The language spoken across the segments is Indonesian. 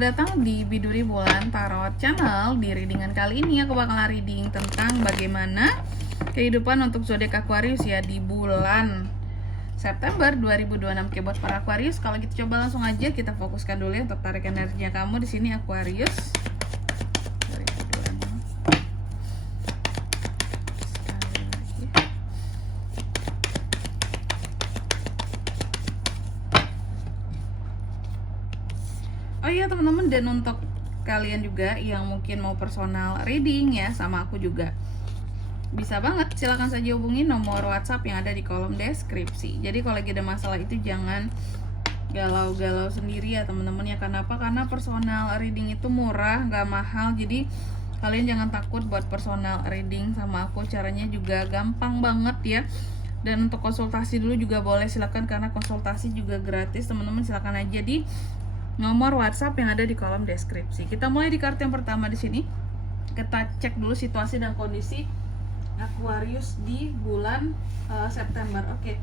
Selamat datang di Biduri Bulan Tarot Channel. Di readingan kali ini aku bakal reading tentang bagaimana kehidupan untuk zodiak Aquarius ya di bulan September 2026. Oke, buat para Aquarius, kalau gitu coba langsung aja kita fokuskan dulu ya untuk tarik energinya kamu di sini Aquarius. Oh iya teman-teman, dan untuk kalian juga yang mungkin mau personal reading ya sama aku juga, bisa banget, silahkan saja hubungi nomor WhatsApp yang ada di kolom deskripsi. Jadi kalau lagi ada masalah itu jangan galau-galau sendiri ya teman-teman ya. Kenapa? Karena personal reading itu murah, nggak mahal. Jadi kalian jangan takut buat personal reading sama aku, caranya juga gampang banget ya. Dan untuk konsultasi dulu juga boleh, silakan, karena konsultasi juga gratis teman-teman. Silakan aja di nomor WhatsApp yang ada di kolom deskripsi. Kita mulai di kartu yang pertama di sini. Kita cek dulu situasi dan kondisi Aquarius di bulan September. Oke.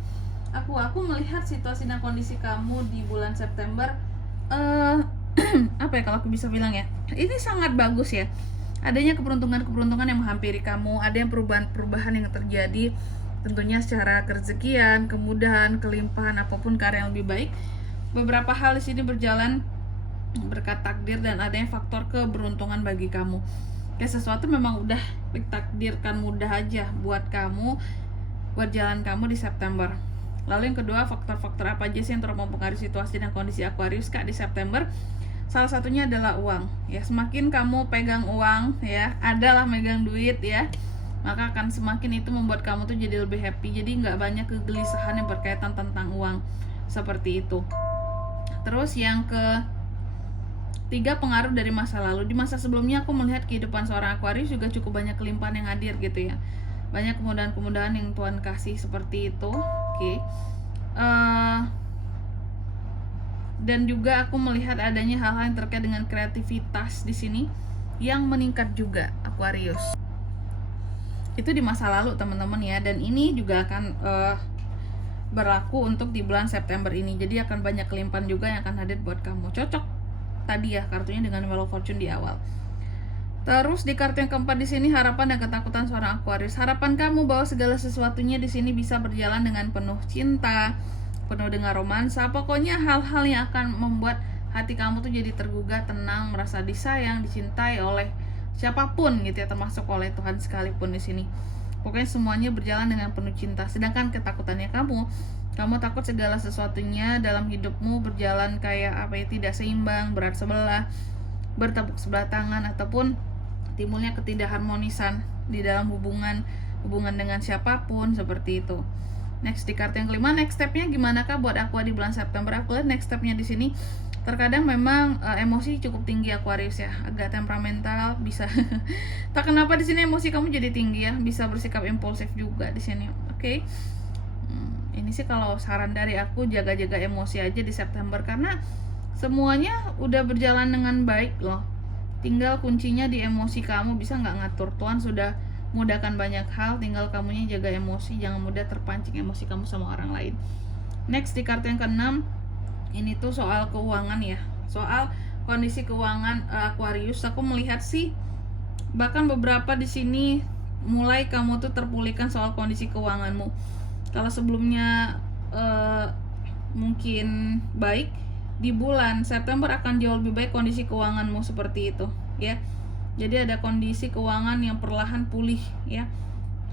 Aku melihat situasi dan kondisi kamu di bulan September apa ya kalau aku bisa bilang ya. Ini sangat bagus ya. Adanya keberuntungan-keberuntungan yang menghampiri kamu, ada yang perubahan-perubahan yang terjadi tentunya secara kerezekian, kemudahan, kelimpahan, apapun karya yang lebih baik. Beberapa hal di sini berjalan berkat takdir dan adanya faktor keberuntungan bagi kamu. Kayak sesuatu memang udah ditakdirkan mudah aja buat kamu, buat jalan kamu di September. Lalu yang kedua, faktor-faktor apa aja sih yang terus mempengaruhi situasi dan kondisi Aquarius Kak di September? Salah satunya adalah uang. Ya, semakin kamu pegang uang ya, adalah megang duit ya, maka akan semakin itu membuat kamu tuh jadi lebih happy. Jadi nggak banyak kegelisahan yang berkaitan tentang uang seperti itu. Terus yang ketiga, pengaruh dari masa lalu. Di masa sebelumnya aku melihat kehidupan seorang Aquarius juga cukup banyak kelimpahan yang hadir gitu ya. Banyak kemudahan-kemudahan yang Tuhan kasih seperti itu. Oke. Dan juga aku melihat adanya hal-hal yang terkait dengan kreativitas di sini yang meningkat juga Aquarius. Itu di masa lalu teman-teman ya, dan ini juga akan berlaku untuk di bulan September ini. Jadi akan banyak kelimpahan juga yang akan hadir buat kamu. Cocok tadi ya kartunya dengan Wheel of Fortune di awal. Terus di kartu yang keempat di sini, harapan dan ketakutan seorang Aquarius. Harapan kamu bahwa segala sesuatunya di sini bisa berjalan dengan penuh cinta, penuh dengan romansa. Pokoknya hal-hal yang akan membuat hati kamu tuh jadi tergugah, tenang, merasa disayang, dicintai oleh siapapun gitu ya, termasuk oleh Tuhan sekalipun di sini. Pokoknya semuanya berjalan dengan penuh cinta. Sedangkan ketakutannya kamu takut segala sesuatunya dalam hidupmu berjalan kayak apa ya, tidak seimbang, berat sebelah, bertepuk sebelah tangan, ataupun timbulnya ketidakharmonisan di dalam hubungan dengan siapapun seperti itu. Next di kartu yang kelima, next stepnya gimana kah buat Aqua di bulan September? Aku lihat next stepnya di sini terkadang memang emosi cukup tinggi Aquarius ya, agak temperamental, bisa tak kenapa di sini emosi kamu jadi tinggi ya, bisa bersikap impulsif juga di sini. Oke. Ini sih kalau saran dari aku, jaga-jaga emosi aja di September karena semuanya udah berjalan dengan baik loh. Tinggal kuncinya di emosi kamu, bisa nggak ngatur. Tuhan sudah mudahkan banyak hal, tinggal kamunya jaga emosi, jangan mudah terpancing emosi kamu sama orang lain. Next di kartu yang keenam, ini tuh soal keuangan ya, soal kondisi keuangan Aquarius. Aku melihat sih bahkan beberapa di sini mulai kamu tuh terpulihkan soal kondisi keuanganmu. Kalau sebelumnya mungkin baik, di bulan September akan jauh lebih baik kondisi keuanganmu seperti itu ya. Jadi ada kondisi keuangan yang perlahan pulih ya,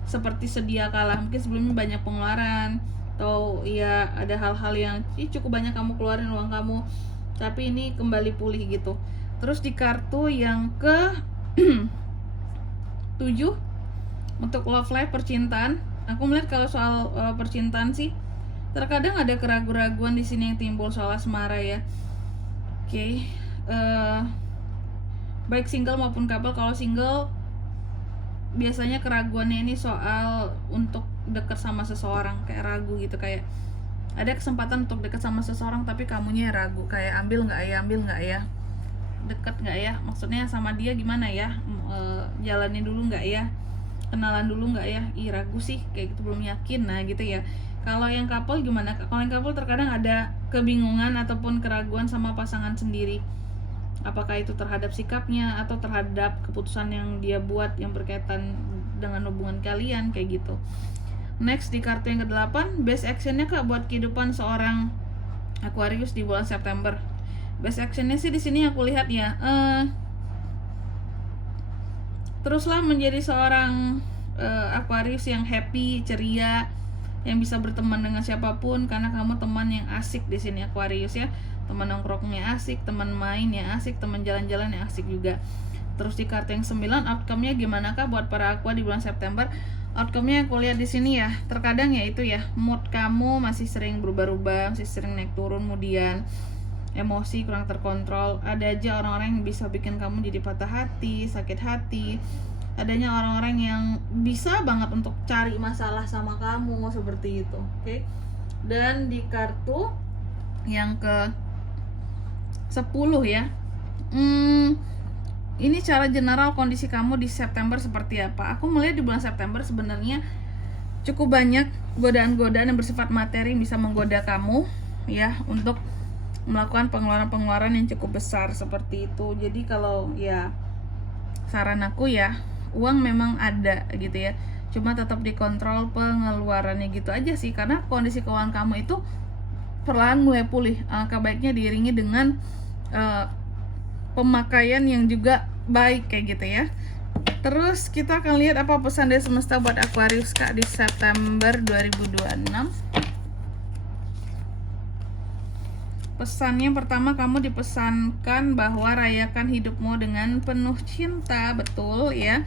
seperti sedia kala. Mungkin sebelumnya banyak pengeluaran atau ya ada hal-hal yang cukup banyak kamu keluarin uang kamu, tapi ini kembali pulih gitu. Terus di kartu yang ke 7 untuk love life, percintaan, aku melihat kalau soal percintaan sih terkadang ada keraguan-keraguan di sini yang timbul soal asmara ya. Oke. Baik single maupun couple. Kalau single biasanya keraguannya ini soal untuk dekat sama seseorang, kayak ragu gitu, kayak ada kesempatan untuk dekat sama seseorang tapi kamunya ragu, kayak ambil nggak ya, deket nggak ya, maksudnya sama dia gimana ya, jalanin dulu nggak ya, kenalan dulu nggak ya, ragu sih kayak gitu, belum yakin. Nah gitu ya. Kalau yang couple gimana? Kalau yang couple terkadang ada kebingungan ataupun keraguan sama pasangan sendiri. apakah itu terhadap sikapnya atau terhadap keputusan yang dia buat yang berkaitan dengan hubungan kalian, kayak gitu. Next, di kartu yang ke-8, best actionnya Kak buat kehidupan seorang Aquarius di bulan September. Best actionnya sih di sini aku lihat ya, teruslah menjadi seorang Aquarius yang happy, ceria, yang bisa berteman dengan siapapun, karena kamu teman yang asik di sini Aquarius ya. Teman nongkrongnya asik, teman main yang asik, teman jalan-jalan yang asik juga. Terus di kartu yang 9, outcome-nya gimana Kak buat para Aqua di bulan September? Outcome-nya aku lihat di sini ya, terkadang ya itu ya, mood kamu masih sering berubah-ubah, masih sering naik turun, kemudian emosi kurang terkontrol. Ada aja orang-orang yang bisa bikin kamu jadi patah hati, sakit hati. Adanya orang-orang yang bisa banget untuk cari masalah sama kamu, seperti itu. Oke. Dan di kartu yang ke 10 ya, ini cara general kondisi kamu di September seperti apa. Aku melihat di bulan September sebenarnya cukup banyak godaan-godaan yang bersifat materi yang bisa menggoda kamu ya, untuk melakukan pengeluaran-pengeluaran yang cukup besar seperti itu. Jadi kalau ya saran aku ya, uang memang ada gitu ya, cuma tetap dikontrol pengeluarannya gitu aja sih, karena kondisi keuangan kamu itu perlahan mulai pulih. Baiknya diiringi dengan pemakaian yang juga baik kayak gitu ya. Terus kita akan lihat apa pesan dari semesta buat Aquarius Kak di September 2026. Pesannya pertama, kamu dipesankan bahwa rayakan hidupmu dengan penuh cinta, betul ya,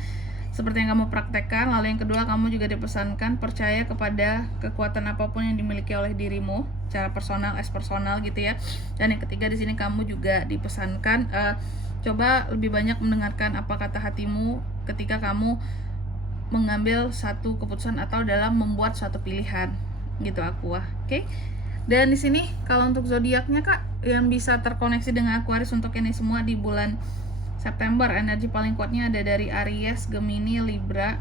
seperti yang kamu praktekkan. Lalu yang kedua, kamu juga dipesankan percaya kepada kekuatan apapun yang dimiliki oleh dirimu, secara personal, personal gitu ya. Dan yang ketiga di sini kamu juga dipesankan coba lebih banyak mendengarkan apa kata hatimu ketika kamu mengambil satu keputusan atau dalam membuat suatu pilihan gitu Aqua. Oke. Dan di sini kalau untuk zodiaknya Kak yang bisa terkoneksi dengan Aquarius untuk ini semua di bulan September, energi paling kuatnya ada dari Aries, Gemini, Libra,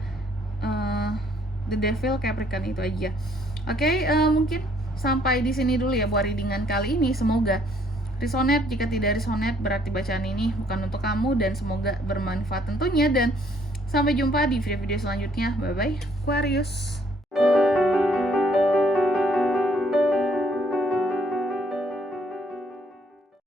The Devil, Capricorn, itu aja. Oke, mungkin sampai di sini dulu ya buat readingan kali ini. Semoga resonate. Jika tidak resonate berarti bacaan ini bukan untuk kamu, dan semoga bermanfaat tentunya. Dan sampai jumpa di video-video selanjutnya. Bye bye Aquarius.